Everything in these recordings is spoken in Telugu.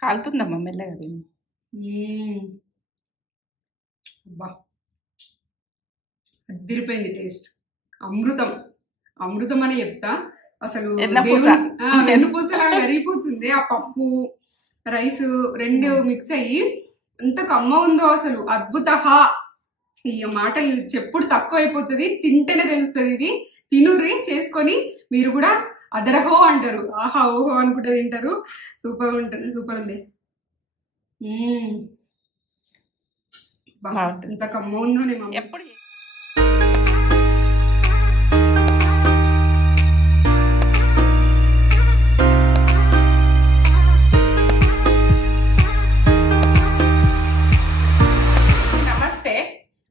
కాలుతుందమ్మా మెల్లగా తిను. అబ్బా అదిరిపోయింది టేస్ట్. అమృతం అమృతం అని చెప్తా. అసలు వెన్నుపూసలా కరిగిపోతుంది. ఆ పప్పు రైస్ రెండు మిక్స్ అయ్యి ఎంత కమ్మ ఉందో అసలు అద్భుత. ఈ మాటలు చెప్పుడు తక్కువ అయిపోతుంది, తింటేనే తెలుస్తుంది. ఇది తినుర్రి చేసుకొని మీరు కూడా అదరహో అంటారు, ఆహా ఓహో అనుకుంటే తింటారు. సూపర్ ఉంటుంది, సూపర్ ఉంది. ఎంత కమ్మ ఉందో నేను ఎప్పుడు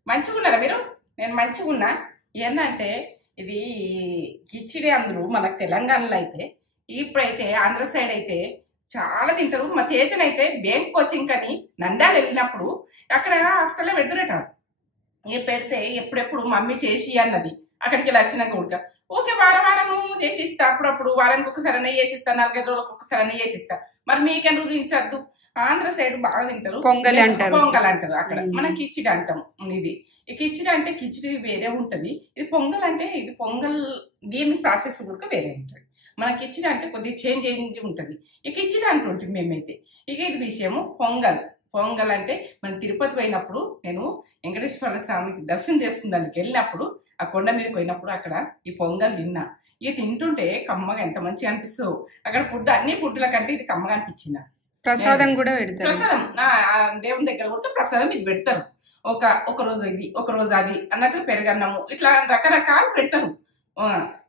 మంచిగున్నారా మీరు? నేను మంచిగా ఉన్నా. ఏంటంటే ఇది కిచిడి అందరూ మనకు తెలంగాణలో అయితే, ఇప్పుడైతే ఆంధ్ర సైడ్ అయితే చాలా తింటారు. మా తేజన్ అయితే బ్యాంక్ కోచింగ్ అని నంద్యాల వెళ్ళినప్పుడు అక్కడ హాస్టల్లో పెడుతురట. పెడితే ఎప్పుడెప్పుడు మమ్మీ చేసి అన్నది. అక్కడికి వెళ్ళి వచ్చినాక కూడా ఓకే వారం వారము చేసిస్తా, అప్పుడప్పుడు వారానికి ఒకసారి చేసిస్తా, 4 రోజులకు ఒకసారి చేసిస్తా. మరి మీకెందుకు దించద్దు? ఆంధ్ర సైడ్ బాగా తింటారు, పొంగల్ అంటారు. అక్కడ మనం కిచిడి అంటాం. ఇది కిచిడి అంటే కిచిడి వేరే ఉంటది, ఇది పొంగల్ అంటే ఇది పొంగల్ దీని ప్రాసెస్ కూడా వేరే ఉంటుంది. మన కిచిడి అంటే కొద్దిగా చేంజ్ ఉంటుంది. ఈ కిచిడి అంటుంటుంది మేమైతే. ఇక ఇది విషయము పొంగల్ అంటే మనం తిరుపతి పోయినప్పుడు నేను వెంకటేశ్వర స్వామికి దర్శనం చేసుకున్నానికి వెళ్ళినప్పుడు ఆ కొండ మీదకి పోయినప్పుడు అక్కడ ఈ పొంగల్ తిన్నా. ఇక తింటుంటే కమ్మగా ఎంత మంచిగా అనిపిస్తుందో. అక్కడ ఫుడ్ అన్ని ఫుడ్ల కంటే ఇది కమ్మగా అనిపించింది. ప్రసాదం కూడా పెడతారు. ప్రసాదం దేవుని దగ్గర కూడా ప్రసాదం ఇది పెడతారు. ఒక రోజు ఇది ఒక రోజు అది అన్నట్టు పెరుగన్నము ఇట్లా రకరకాలు పెడతారు.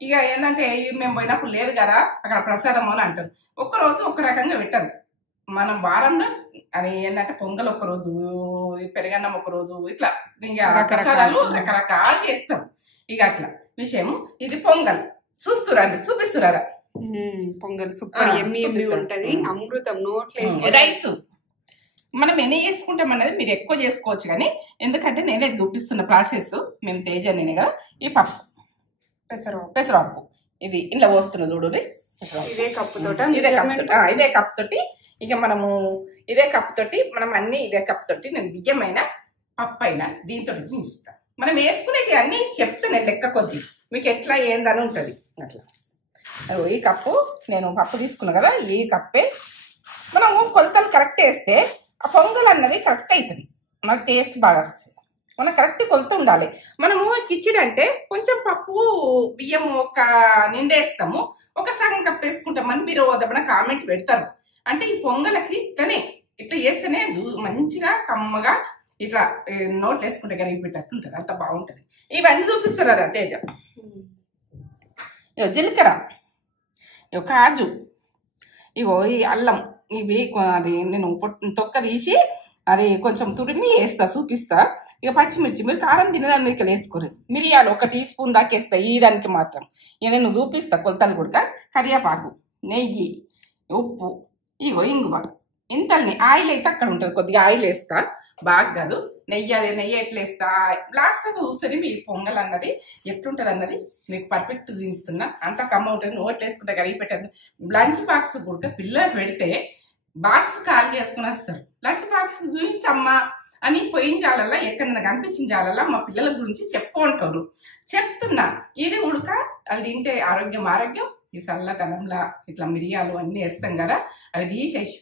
ఇక ఏంటంటే మేము పోయినప్పుడు లేదు కదా అక్కడ ప్రసాదం అని అంటారు. ఒక్కరోజు ఒక రకంగా పెట్టారు. మనం వారంలో అది ఏంటంటే పొంగల్ ఒక రోజు, పెరుగన్నం ఒక రోజు, ఇట్లా ఇక ప్రసాదాలు రకరకాలు చేస్తారు. ఇక అట్లా విషయం. ఇది పొంగల్ చూపిస్తురారా? పొంగల్ సూపర్ ఎమ్మి ఉంటది, అమృతం నోట్లో. రైస్ మనం ఎన్ని చేసుకుంటాం అన్నది మీరు ఎక్కువ చేసుకోవచ్చు, కానీ ఎందుకంటే నేనే చూపిస్తున్న ప్రాసెస్. మేము తేజ నేనే కదా. ఈ పప్పు పెసరపప్పు ఇది ఇంట్లో పోస్తున్నా చూడు. ఇదే కప్ తోటి ఇక మనము ఇదే కప్ తోటి మనం అన్ని ఇదే కప్ తోటి నేను బియ్యం అయినా పప్పు అయినా దీంతో ఇస్తా. మనం వేసుకునేవి అన్ని చెప్తాను లెక్క కొద్ది, మీకు ఎట్లా ఏందని ఉంటుంది అట్లా. ఈ కప్పు నేను పప్పు తీసుకున్నా కదా, ఈ కప్పే మనము కొలతలు కరెక్ట్ వేస్తే ఆ పొంగల్ అన్నది కరెక్ట్ అవుతుంది, మనకు టేస్ట్ బాగా వస్తుంది. మనం కరెక్ట్ కొలత ఉండాలి. మనము కిచిడి అంటే కొంచెం పప్పు బియ్యం ఒక నిండేస్తాము, ఒక సగం కప్పు వేసుకుంటామని మీరు ఏమైనా కామెంట్ పెడతారు. అంటే ఈ పొంగలకి ఇట్లా చేస్తేనే మంచిగా కమ్మగా ఇట్లా నోట్లు వేసుకుంటే కరిగిపెట్టట్టు ఉంటుంది, అంత బాగుంటుంది. ఇవన్నీ చూపిస్తారు తేజ. జీలకర్ర, కాజు, ఇగో ఈ అల్లం, ఇవి అది నేను తొక్క తీసి అది కొంచెం తురిమి వేస్తా, చూపిస్తా. ఇక పచ్చిమిర్చి మీరు కారం తినదాన్ని ఇక్కడ వేసుకోరు, మిరియాలు 1 టీ స్పూన్ దాకా వేస్తా ఈ దానికి మాత్రం. ఇక నేను చూపిస్తా కొలతలు కూడా. కరివేపాకు, నెయ్యి, ఉప్పు, ఇగో ఇంగువ, ఇంతల్ని. ఆయిల్ అయితే అక్కడ ఉంటుంది, కొద్దిగా ఆయిల్ వేస్తా, బాగా కాదు. నెయ్యి ఎట్లా వేస్తా లాస్ట్గా చూస్తుంది. మీ పొంగల్ అన్నది ఎట్లుంటుంది అన్నది మీకు పర్ఫెక్ట్ చూపిస్తున్నా. అంత కమ్మ ఉంటుంది, నోట్లు వేసుకుంటే కరిగి పెట్టారు. లంచ్ బాక్స్ కూడా పిల్లలకు పెడితే బాక్స్ ఖాళీ చేసుకుని వస్తారు. లంచ్ బాక్స్ చూపించమ్మా అని పోయించాలల్లా ఎక్కడన్నా కనిపించాలల్లా మా పిల్లల గురించి అంటారు. చెప్తున్నా ఇది ఉడక అది తింటే ఆరోగ్యం. ఈ చల్లదనంలా ఇట్లా మిరియాలు అన్నీ వేస్తాం కదా, అవి తీసేసి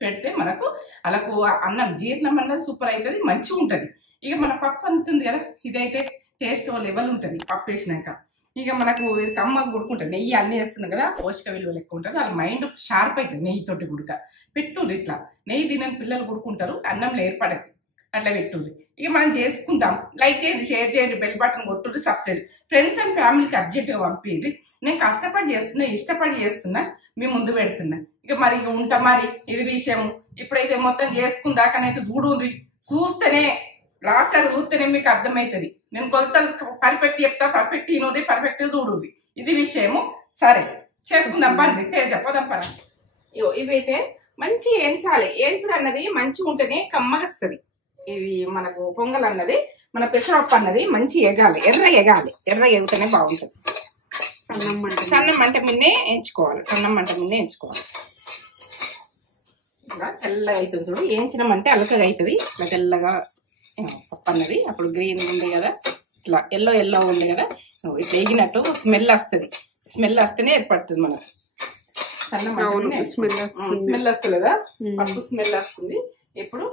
పెడితే మనకు అలాకు అన్నం జీర్ణం అన్నది సూపర్ అవుతుంది, మంచిగా ఉంటుంది. ఇక మన పప్పు అంతుంది కదా, ఇదైతే టేస్ట్ లెవెల్ ఉంటుంది పప్పు వేసినాక. ఇక మనకు ఇది కమ్మగా గుడుకుంటుంది. నెయ్యి అన్నీ వేస్తున్నాం కదా, పోషక విలువలు ఎక్కువ ఉంటుంది. వాళ్ళ మైండ్ షార్ప్ అవుతుంది నెయ్యితోటి గుడక. పెట్టుండ్రు ఇట్లా నెయ్యి తినని పిల్లలు గుడుకుంటారు, అన్నంలో ఏర్పడదు, అట్లా పెట్టుండ్రు. ఇక మనం చేసుకుందాం. లైక్ చేయండి, షేర్ చేయండి, బెల్ బటన్ కొట్టుండ్రి, సబ్స్క్రైబ్. ఫ్రెండ్స్ అండ్ ఫ్యామిలీకి అర్జెంట్గా పంపించండి. నేను కష్టపడి చేస్తున్నా, ఇష్టపడి చేస్తున్నా, మీ ముందు పెడుతున్నా. ఇక మరి ఉంటా మరి ఇది విషయం. ఇప్పుడైతే మొత్తం చేసుకుందాకనైతే చూడుండ్రి, చూస్తేనే లాస్ట్ అది చూస్తేనే మీకు అర్థమవుతుంది. నేను కొలతలు పర్ఫెక్ట్ చెప్తా, పర్ఫెక్ట్ తినూరి, పర్ఫెక్ట్ చూడుండ్రి, ఇది విషయము. సరే చేసుకుందాం పండి, చెప్పదాం పని. ఇవైతే మంచి ఏంచాలి. ఏంచుడు అన్నది మంచిగా ఉంటేనే కమ్మగా వస్తుంది. ఇది మనకు పొంగల్ అన్నది, మన పెసరపప్పు అన్నది మంచి ఎగాలి, ఎర్ర ఎగితేనే బాగుంటుంది. సన్నం మంట మిన్నే ఎంచుకోవాలి. ఇలా తెల్లగా అవుతుంది చూడు. వేయించినామంటే అలకగా అవుతుంది. ఇట్లా తెల్లగా పప్పు అన్నది. అప్పుడు గ్రీన్ ఉంది కదా, ఇట్లా ఎల్లో ఎల్లో ఉంది కదా, ఇట్లా వేగినట్టు స్మెల్ వస్తుంది. స్మెల్ వస్తేనే ఏర్పడుతుంది మనకు. స్మెల్ వస్తుంది కదా, పప్పు స్మెల్ వస్తుంది. ఇప్పుడు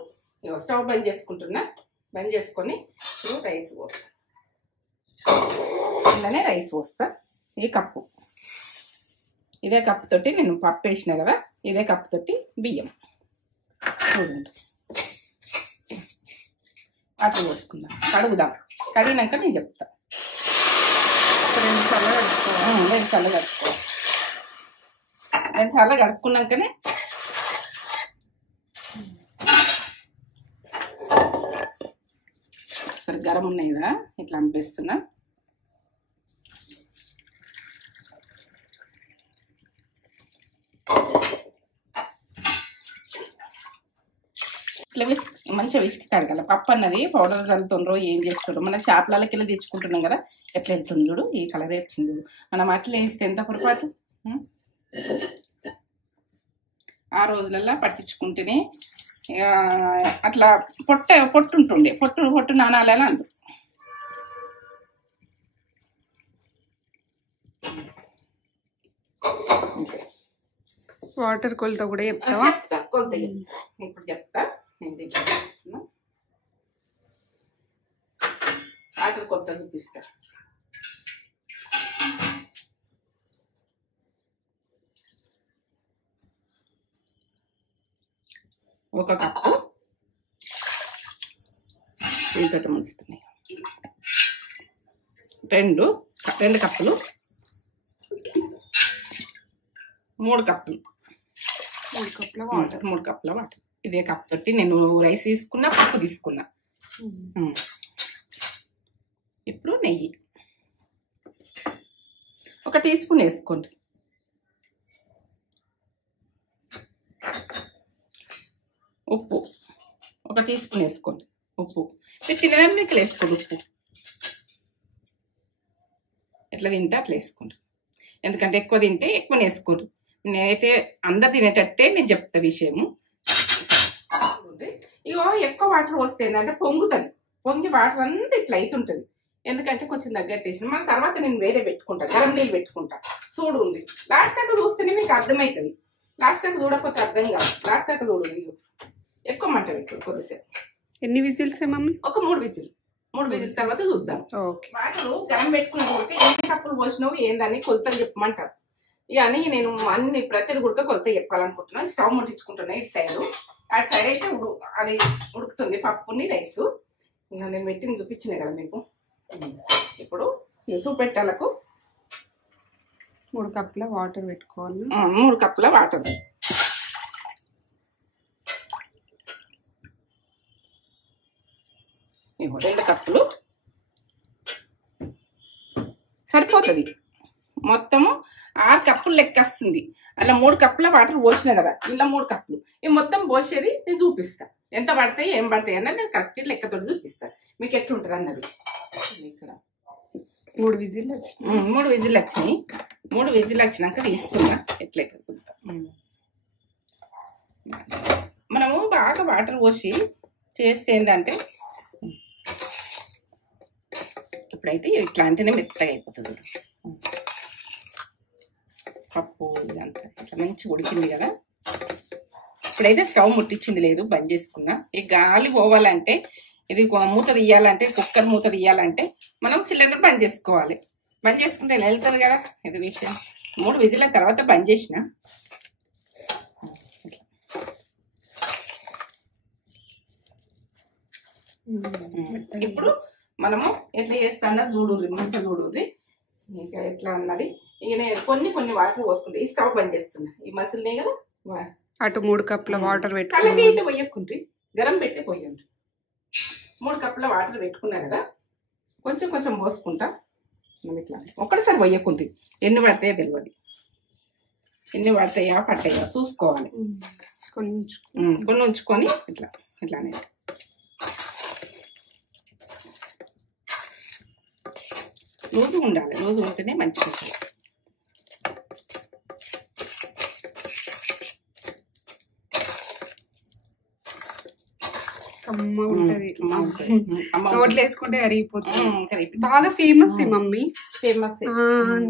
స్టవ్ బంద్ చేసుకుంటున్నా. బంద్ చేసుకొని ఇప్పుడు రైస్ పోస్తా. ఇలానే రైస్ పోస్తా. ఈ కప్పు, ఇదే కప్పు తోటి నేను పప్పు వేసిన కదా, ఇదే కప్పు తోటి బియ్యం చూడండి. అట్లా పోసుకుందాం. కడుగుదాం. కడిగినాక నేను చెప్తా. 2 సార్లు కడుక్కోవాలి. 2 సార్లు కడుక్కోవాలి. 2 సార్లు కడుక్కున్నాకనే సరే గరం ఉన్నాయి కదా, ఇట్లా అంపేస్తున్నా. ఇట్లా మంచిగా విసికి కడగాలి. పప్పు అన్నది పౌడర్ చల్లుతుండ్రో ఏం చేస్తుండ్రో, మన చేపలకి ఇలా తెచ్చుకుంటున్నాం కదా, ఎట్లా వెళ్తుంది చూడు. ఈ కలర్ వచ్చింది. మనం అట్లా వేస్తే ఎంత పొరపాటు. ఆ రోజులల్లో పట్టించుకుంటేనే అట్లా పొట్టు ఉంటుండే. పొట్టు నానాలని అందు. వాటర్ కొలత కూడా చెప్తావా? చెప్తా. కొలత ఇప్పుడు చెప్తా. వాటర్ కొలత చూపిస్తా. ఒక కప్పు దీంతో ముంచుతున్నాయి. 2 కప్పులు, 3 కప్పులు, 3 కప్పుల వాటర్. 3 కప్పుల వాటర్. ఇదే కప్ తోటి నేను రైస్ తీసుకున్నా, పప్పు తీసుకున్నా. ఇప్పుడు నెయ్యి 1 టీ స్పూన్ వేసుకోండి. ఉప్పు 1 టీ స్పూన్ వేసుకోండి. ఉప్పు మీరు తినడానికి ఇట్లా వేసుకోండి. ఉప్పు ఎట్లా తింటే అట్లా వేసుకోండి. ఎందుకంటే ఎక్కువ తింటే ఎక్కువ వేసుకోండి. నేనైతే అందరు తినేటట్టే నేను చెప్తా విషయము. ఇగో ఎక్కువ వాటర్ పోస్తే ఏంటంటే పొంగుతుంది. పొంగి వాటర్ అంతా ఇట్లా అవుతుంటుంది. ఎందుకంటే కొంచెం దగ్గట్టేసిన మన తర్వాత నేను వేరే పెట్టుకుంటా, గరం నీళ్ళు పెట్టుకుంటా. చూడు ఉంది. లాస్ట్ దాకా చూస్తేనే మీకు అర్థమవుతుంది. లాస్ట్ దాకా చూడకపోతే అర్థం కాదు. లాస్ట్ దాకా చూడు. ఎక్కువ మంట పెట్టు కొద్దిసేపు. ఎన్ని విజిల్స్ మమ్మీ? ఒక 3 విజిల్. 3 విజిల్ తర్వాత చూద్దాం. వాటర్ గరం పెట్టుకున్నప్పుడు ఎన్ని కప్పులు పోసినావు ఏందని కొలతలు చెప్పమంటారు. ఇక అని నేను అన్ని ప్రతి గుడక కొలత చెప్పాలనుకుంటున్నాను. స్టవ్ ముట్టించుకుంటున్నా. ఇటు సైడ్ అటు సైడ్ అయితే అది ఉడుకుతుంది పప్పుని రైసు. ఇక నేను పెట్టింది చూపించిన కదా మీకు. ఇప్పుడు చూపెట్టాలకు 3 కప్పుల వాటర్ పెట్టుకోవాలి. 3 కప్పుల వాటర్. ఇగో 2 కప్పులు సరిపోతుంది. మొత్తము 6 కప్పులు లెక్క వస్తుంది. అలా 3 కప్పుల వాటర్ పోసిన కదా, ఇలా 3 కప్పులు. ఇవి మొత్తం పోసేది నేను చూపిస్తా. ఎంత పడతాయి ఏం పడతాయి అన్నది నేను కరెక్ట్ లెక్కతో చూపిస్తా. మీకు ఎట్లుంటుంది అన్నది. ఇక్కడ 3 విజిల్ వచ్చినాయి. 3 విజిల్ వచ్చినాయి. 3 విజిల్ వచ్చినాక తీస్తున్నా. ఎట్లయితే మనము బాగా వాటర్ పోసి చేస్తే ఏంటంటే ఇప్పుడైతే ఇట్లాంటినే మెత్తగా అయిపోతుంది. పప్పు ఇదంతా ఇట్లా మంచిగా ఉడికింది కదా. ఇప్పుడైతే స్టవ్ ముట్టించింది లేదు, బంద్ చేసుకున్నా. ఈ గాలి పోవాలంటే, ఇది మూత తీయాలంటే, కుక్కర్ మూత తీయాలంటే మనం సిలిండర్ బంద్ చేసుకోవాలి. బంద్ చేసుకుంటే వెళ్తుంది కదా. ఇది విషయం. 3 విజిల్ల తర్వాత బంద్ చేసిన. ఇప్పుడు మనము ఎట్లా చేస్తానో చూడుర్రి, మంచిగా చూడుర్రి. ఇక ఎట్లా అన్నది. ఇక నేను కొన్ని వాటర్ పోసుకుంటే ఈ స్టవ్ బంద్ చేస్తున్నా. ఈ మసిలినే కదా. అటు 3 కప్పుల వాటర్ చల్లటి అయితే పోయకుండ్రి, గరం పెట్టి పోయండి. 3 కప్పుల వాటర్ పెట్టుకున్నా కదా, కొంచెం కొంచెం పోసుకుంటా. ఇట్లా ఒక్కటిసారి పోయకుండ్రి. ఎన్ని పడతాయో తెలియదు. ఎన్ని పడతాయా పట్టాయా చూసుకోవాలి. కొన్ని ఉంచుకొని ఇట్లా ఇట్లానే లూజు ఉండాలి. లూజు ఉంటేనే మంచిగా ఉంటుంది. కమ్మ ఉంటది, అమ్మ నోట్లు వేసుకుంటే అరిగిపోతుంది. బాగా ఫేమస్ మమ్మీ, ఫేమస్.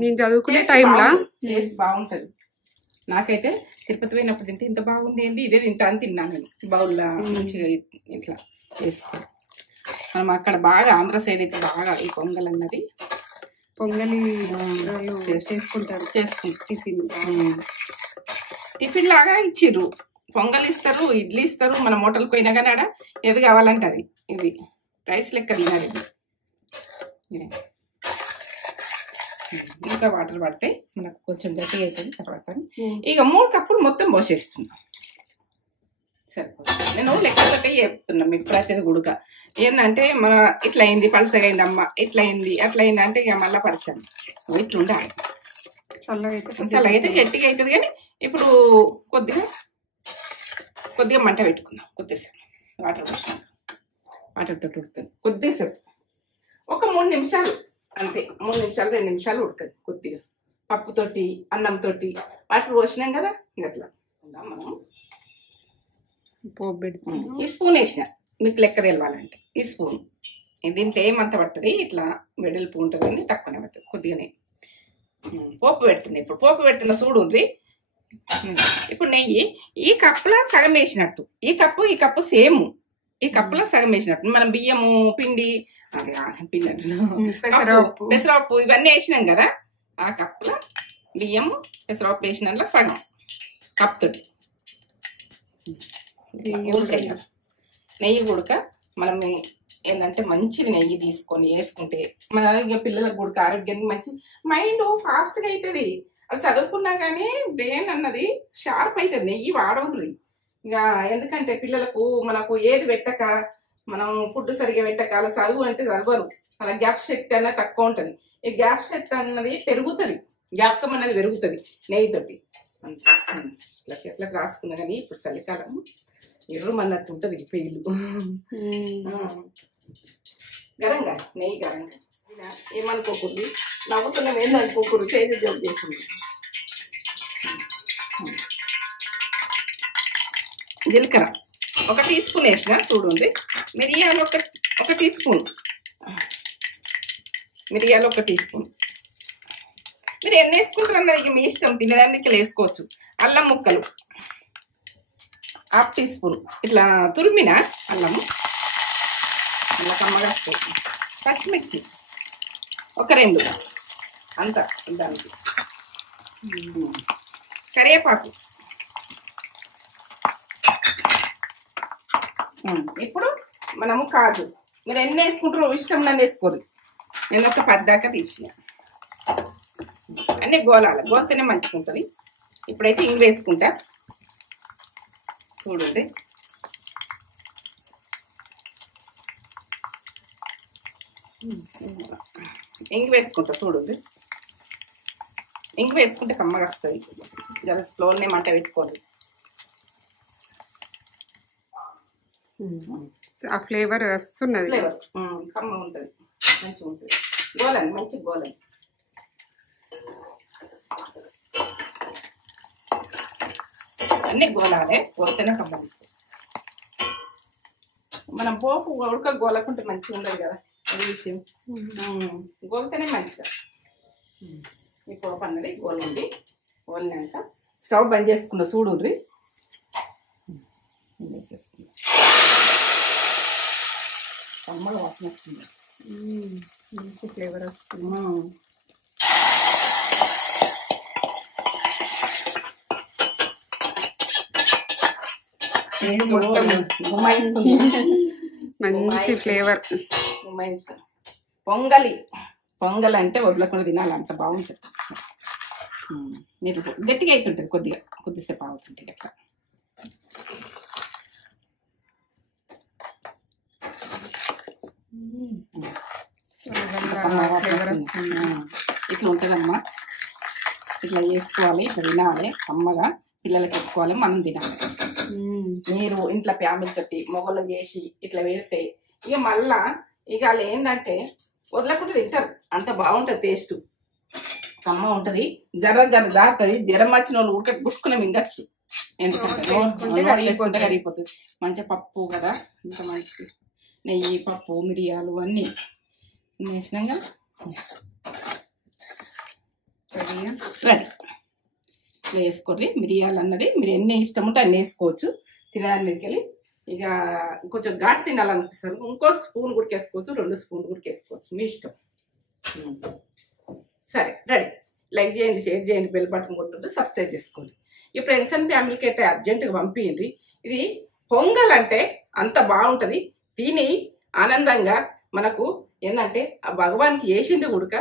నేను చదువుకునే టైంలో టేస్ట్ బాగుంటది. నాకైతే తిరుపతి పోయినప్పుడు తింటే ఇంత బాగుంది ఏంటి, ఇదే తింటా అని తిన్నాను నేను. బౌల్లో మంచిగా ఇట్లా వేసుకో. మనం అక్కడ బాగా ఆంధ్ర సైడ్ అయితే బాగా ఈ పొంగల్ అన్నది పొంగలి చేసుకుంటారు. టిఫిన్ టిఫిన్ లాగా ఇచ్చిర్రు. పొంగల్ ఇస్తారు, ఇడ్లీ ఇస్తారు. మనం హోటల్కి పోయినా కానీ ఆడ ఏది కావాలంటే అది. ఇది రైస్ లెక్క తినాలి. ఇంకా వాటర్ పడితే మనకు కొంచెం గట్టిగా అవుతుంది. తర్వాత ఇక 3 కప్పులు మొత్తం పోసేస్తున్నా. సరిపోతుంది. నేను లెక్కలకే చెప్తున్నా మీకు ప్రతిది గుడుక. ఏంటంటే మన ఇట్లా అయింది, పలసగా అయింది అమ్మ, ఇట్లా అయింది, అట్లా అయింది అంటే ఇక మళ్ళీ పరిచయం ఇట్లా ఉండాలి. చల్లగా అయితే గట్టిగా అవుతుంది. కానీ ఇప్పుడు కొద్దిగా మంట పెట్టుకుందాం. కొద్దిసేపు వాటర్ పోసినాక వాటర్ తోటి ఉడుతుంది. కొద్దిసేపు ఒక 3 నిమిషాలు అంతే. 3 నిమిషాలు 2 నిమిషాలు ఉడకదు. కొద్దిగా పప్పుతోటి అన్నంతో వాటర్ పోసినాం కదా. ఇంకట్లా మనం పోపు పెడుతుంది. ఈ స్పూన్ వేసిన మీకు లెక్క తెలవాలంటే ఈ స్పూన్. దీంట్లో ఏమంత పడుతుంది, ఇట్లా వెడల్పు ఉంటుంది, తక్కువనే పడుతుంది. కొద్దిగానే పోపు పెడుతుంది. ఇప్పుడు పోపు పెడుతున్న చూడుంది. ఇప్పుడు నెయ్యి ఈ కప్పులో సగం వేసినట్టు, ఈ కప్పు సేమ్. ఈ కప్పులో సగం వేసినట్టు మనం బియ్యము పిండి అదే పిండి పెసరపప్పు ఇవన్నీ వేసినాం కదా. ఆ కప్పులో బియ్యము పెసరపప్పు వేసినట్ల సగం కప్పుతోటి నెయ్యి కూడక మనం ఏంటంటే మంచిగా నెయ్యి తీసుకొని వేసుకుంటే మన ఇక పిల్లలకు కూడా ఆరోగ్యానికి మంచి, మైండ్ ఫాస్ట్గా అవుతుంది. అది చదువుకున్నా కానీ బ్రెయిన్ అన్నది షార్ప్ అవుతుంది. నెయ్యి వాడవద్దు ఇక. ఎందుకంటే పిల్లలకు మనకు ఏది పెట్టక, మనం ఫుడ్ సరిగా పెట్టక అలా చదువు అంటే చదవరు. అలా గ్యాప్ శక్తి అన్నది తక్కువ ఉంటుంది. ఈ గ్యాప్ శక్తి అన్నది పెరుగుతుంది, జ్ఞాపకం అన్నది పెరుగుతుంది నెయ్యితోటి. ఇట్లా చెట్లకు రాసుకున్నా కానీ ఇప్పుడు చలికాలం ఎర్రమన్నట్టు ఉంటుంది పేర్లు. గరంగా నెయ్యి గరంగా ఏమనుకోకూడదు, నవ్వుతున్నాం ఏందనుకోకూడదు, చేతి జోక్ చేసింది. జీలకర్ర 1 టీ స్పూన్ వేసిన చూడండి. మిరియాలు ఒక టీ స్పూన్, మిరియాలు 1 టీ స్పూన్. మీరు ఎన్ని వేసుకుంటారు అన్నది మీ ఇష్టం, తినడానికి వేసుకోవచ్చు. అల్లం ముక్కలు 1/2 టీ స్పూన్ ఇట్లా తురిమిన అల్లము, అలా కమ్మగా వస్తుంది. పచ్చిమిర్చి 1-2 అంత దానికి. కరివేపాకు. ఇప్పుడు మనము కాజు మీరు ఎన్ని వేసుకుంటారో ఇష్టం నన్ను వేసుకోరు. నేను ఒక 10 దాకా తీసిన. అన్నీ గోలితేనే మంచిగా ఉంటుంది. ఇప్పుడైతే ఇంగు వేసుకుంటా చూడండి. ఇంగు వేసుకుంటా చూడండి. ఇంగు వేసుకుంటే కమ్మగా వస్తుంది. జర స్లోనే మంట పెట్టుకోండి. ఆ ఫ్లేవర్ వస్తున్నది. ఫ్లేవర్ కమ్మ ఉంటుంది, మంచిగా ఉంటుంది. గోలండి, మంచిగా గోలండి. అన్నీ గోలాలే, గోలితేనే కమ్మ. మనం పోపు ఉడక గోలకుంటే మంచిగా ఉండదు కదా, అది విషయం. గోలితేనే మంచిగా. ఈ పోపు అన్నది గోలండి. గోలినాక స్టవ్ బంద్ చేసుకున్న చూడుర్రి. వేసేసుకున్నా కమ్మగా వాసన వస్తుంది, మంచి ఫ్లేవర్ వస్తుంది. మంచి ఫ్లేవర్. పొంగల్ అంటే వదలకుండా తినాలి, అంత బాగుంటుంది. నీరు గట్టిగా అవుతుంటుంది, కొద్దిసేపు అవుతుంటుంది అట్లా. ఇట్లా ఉంటుందమ్మా. ఇట్లా చేసుకోవాలి, ఇట్లా తినాలి, అమ్మగా పిల్లలకి పెట్టుకోవాలి, మనం తినాలి. మీరు ఇంట్లో ఫ్యామిలీ తోటి మొగలు చేసి ఇట్లా పెడితే ఇక మళ్ళా ఇక వాళ్ళు ఏంటంటే వదలకుండా తింటారు. అంత బాగుంటుంది, టేస్ట్ కమ్మ ఉంటుంది. జర జారుతుంది. జ్వరం వచ్చిన వాళ్ళు గుట్టుకునే మింగచ్చు. ఎందుకంటే కరిగిపోతుంది. మంచిగా పప్పు కదా, ఇంత మంచి నెయ్యి, పప్పు, మిరియాలు అన్నీ వేసినాక రెడీ వేసుకోండి. మిరియాలు అన్నది మీరు ఎన్ని ఇష్టం ఉంటే అన్నీ వేసుకోవచ్చు. తినడానికి మీదకెళ్ళి ఇక కొంచెం ఘాటు తినాలనిపిస్తారు, ఇంకో స్పూన్ గుడికేసుకోవచ్చు, 2 స్పూన్లు గుడికేసుకోవచ్చు, మీ ఇష్టం. సరే రెడీ. లైక్ చేయండి, షేర్ చేయండి, బెల్ బటన్ కొట్టుంటే సబ్స్క్రైబ్ చేసుకోండి. ఈ ఫ్రెండ్స్ అండ్ ఫ్యామిలీకి అయితే అర్జెంటుగా పంపించండి. ఇది పొంగల్ అంటే అంత బాగుంటుంది. తిని ఆనందంగా మనకు ఏంటంటే ఆ భగవాన్కి వేసింది ఉడక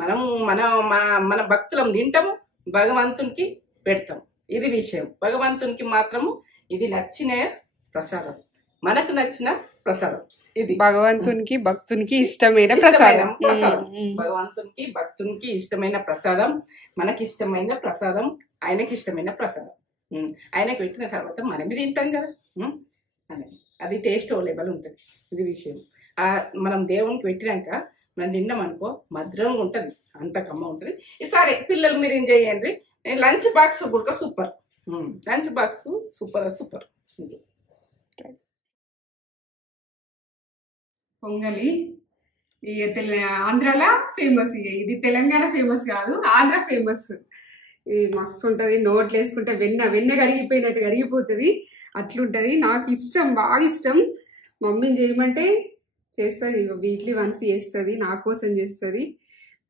మనం మన భక్తులం తింటాము, భగవంతునికి పెడతాం. ఇది విషయం. భగవంతునికి మాత్రము ఇది నచ్చిన ప్రసాదం, మనకు నచ్చిన ప్రసాదం. ఇది భగవంతునికి భక్తునికి ఇష్టమైన ప్రసాదం. భగవంతునికి భక్తునికి ఇష్టమైన ప్రసాదం, మనకి ఇష్టమైన ప్రసాదం, ఆయనకి ఇష్టమైన ప్రసాదం. ఆయనకు పెట్టిన తర్వాత మనమే తింటాం కదా, అది టేస్ట్ ఓ లెవెల్ ఉంటుంది. ఇది విషయం. మనం దేవునికి పెట్టినాక మనం తిన్నామనుకో మధురంగా ఉంటుంది, అంత కమ్మ ఉంటుంది. ఈసారి పిల్లలు మీరు ఎంజాయ్ చేయండి. నేను లంచ్ బాక్స్ కూడా super, lunch box super super. పొంగలి ఆంధ్రాలో ఫేమస్. ఇది తెలంగాణ ఫేమస్ కాదు, ఆంధ్ర ఫేమస్. ఇది మస్తు ఉంటుంది. నోట్లు వేసుకుంటే వెన్న కరిగిపోయినట్టు కరిగిపోతుంది, అట్లుంటుంది. నాకు ఇష్టం, బాగా ఇష్టం. మమ్మీని చేయమంటే చేస్తుంది, వీక్లీ వన్స్ చేస్తుంది, నా కోసం చేస్తుంది.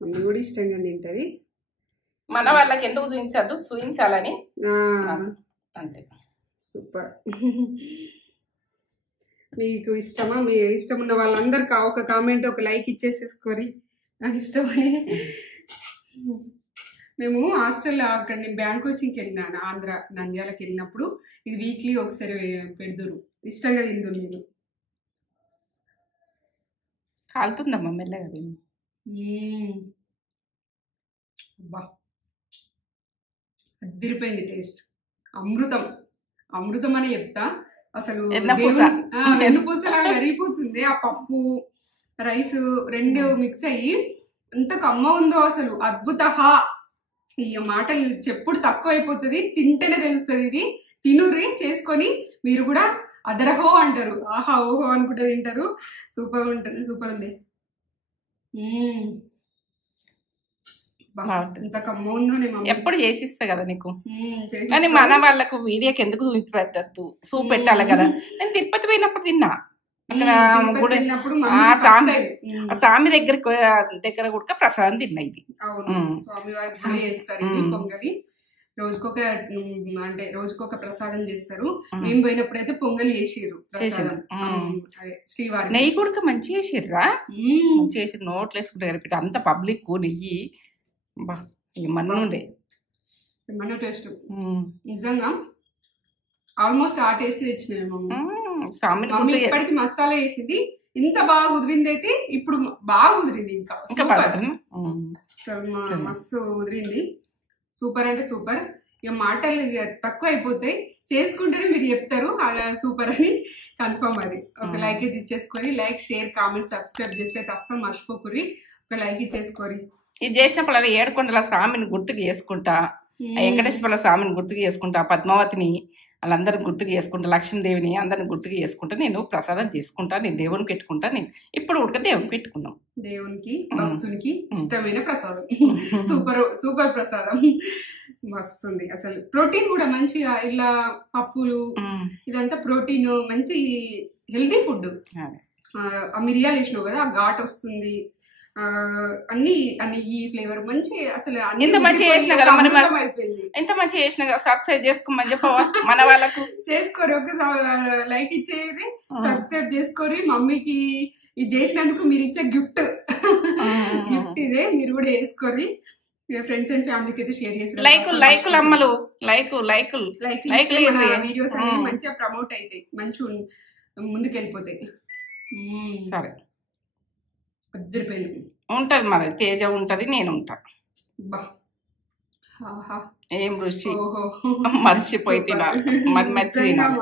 మమ్మీ కూడా ఇష్టంగా తింటుంది. మన వాళ్ళకి ఎందుకు చూపించద్దు, చూపించాలని అంతే. సూపర్. మీకు ఇష్టమా? మీ ఇష్టం ఉన్న వాళ్ళందరికీ ఒక కామెంట్, ఒక లైక్ ఇచ్చేసేసుకోరి నాకు ఇష్టమని. మేము హాస్టల్లో అక్కడ నేను బ్యాంక్ కోచింగ్కి వెళ్ళినాను, ఆంధ్ర నంద్యాలకు వెళ్ళినప్పుడు. ఇది వీక్లీ ఒకసారి పెడుదురు, ఇష్టంగా తిందురు. నేను కాలుతుందమ్మా మెల్లగా. అబ్బా అదిరిపోయింది టేస్ట్. అమృతం, అమృతం అని చెప్తా. అసలు వెన్నుపూసలా కరిగిపోతుంది. ఆ పప్పు రైస్ 2 మిక్స్ అయ్యి ఎంత కమ్మ ఉందో అసలు అద్భుత. ఈ మాటలు చెప్పుడు తక్కువ అయిపోతుంది, తింటేనే తెలుస్తుంది. ఇది తినుర్రి చేసుకొని మీరు కూడా అదరహో అంటారు, ఆహా ఓహో అనుకుంటే తింటారు. సూపర్ ఉంటుంది, సూపర్ ఉంది. ఇంత కమ్మ ఉందో. ఎప్పుడు చేసిస్తా కదా నీకు, కానీ మన వాళ్ళకు వీడియోకి ఎందుకు చూపించద్దు, సూప్ పెట్టాలి కదా. నేను తిరుపతి పోయినప్పుడు తిన్నా, అక్కడ స్వామి దగ్గర కూడా ప్రసాదం తిన్నా. ఇది స్వామివారికి చేస్తారు ఇది పొంగలి. రోజుకొక ప్రసాదం చేస్తారు. మేము పోయినప్పుడు అయితే పొంగలి చేసిర్రు, శ్రీవారి నెయ్యి కూడా మంచిగా చేసిర్రా, మంచిగా చేసిర్రు. నోట్లు వేసుకుంటే కలిపి అంత పబ్లిక్ నెయ్యి మన్నుండే మన టేస్ట్ నిజంగా ఆల్మోస్ట్ ఆ టేస్ట్ తెచ్చినాయి మమ్మీ. ఇప్పటికి మసాలా వేసింది ఇంత బాగా కుదిరింది అయితే ఇప్పుడు బాగా కుదిరింది, ఇంకా మస్తు కుదిరింది. సూపర్ అంటే సూపర్. ఇక మాటలు తక్కువ అయిపోతాయి, చేసుకుంటేనే మీరు చెప్తారు అలా సూపర్ అని. కన్ఫర్మ్ అది. ఒక లైక్ ఇచ్చేసుకొని, లైక్ షేర్ కామెంట్ సబ్స్క్రైబ్ చేసి అస్సలు మర్చిపోకురి, ఒక లైక్ ఇచ్చేసుకోరి. ఇది చేసినప్పుడు అలా ఏడుకొండల స్వామిని గుర్తుకు చేసుకుంటా, వెంకటేశ్వర స్వామిని గుర్తుకు చేసుకుంటా, పద్మావతిని వాళ్ళందరిని గుర్తుకు చేసుకుంటా, లక్ష్మీదేవిని అందరిని గుర్తుకు చేసుకుంటా, నేను ప్రసాదం చేసుకుంటా, నేను దేవునికి పెట్టుకుంటా. నేను ఇప్పుడు ఉడక దేవునికి పెట్టుకున్నాం, దేవునికి భక్తునికి ఇష్టమైన ప్రసాదం. సూపర్ సూపర్ ప్రసాదం, మస్తుంది. అసలు ప్రోటీన్ కూడా మంచిగా, ఇలా పప్పులు ఇదంతా ప్రోటీన్, మంచి హెల్తీ ఫుడ్. ఆ మిరియాలు వేసినావు కదా, ఆ ఘాట్ వస్తుంది, అన్ని ఈ ఫ్లేవర్ మంచి. అసలు ఇంత మంచి చేసిన కదా, ఇంత మంచి చేసిన కదా, సబ్స్క్రైబ్ చేసుకోమని చెప్పవా మన వాళ్ళకు. చేసుకోరు, ఒక లైక్ ఇచ్చేయండి, సబ్స్క్రైబ్ చేసుకోరి. మమ్మీకి ఇది చేసినందుకు మీరు ఇచ్చే గిఫ్ట్ ఇదే, మీరు కూడా వేసుకోరి. ఫ్రెండ్స్ అండ్ ఫ్యామిలీకి అయితే షేర్ చేసి లైకులు అమ్మలు వీడియోస్ అనేవి మంచిగా ప్రమోట్ అవుతాయి, మంచి ముందుకు వెళ్ళిపోతాయి. సరే అద్దరిపోయింది ఉంటది, మరి తేజ ఉంటది, నేను ఉంటా. ఏం రుచి మర్చిపోయి తినాలి, మరి మర్చి తినాలి.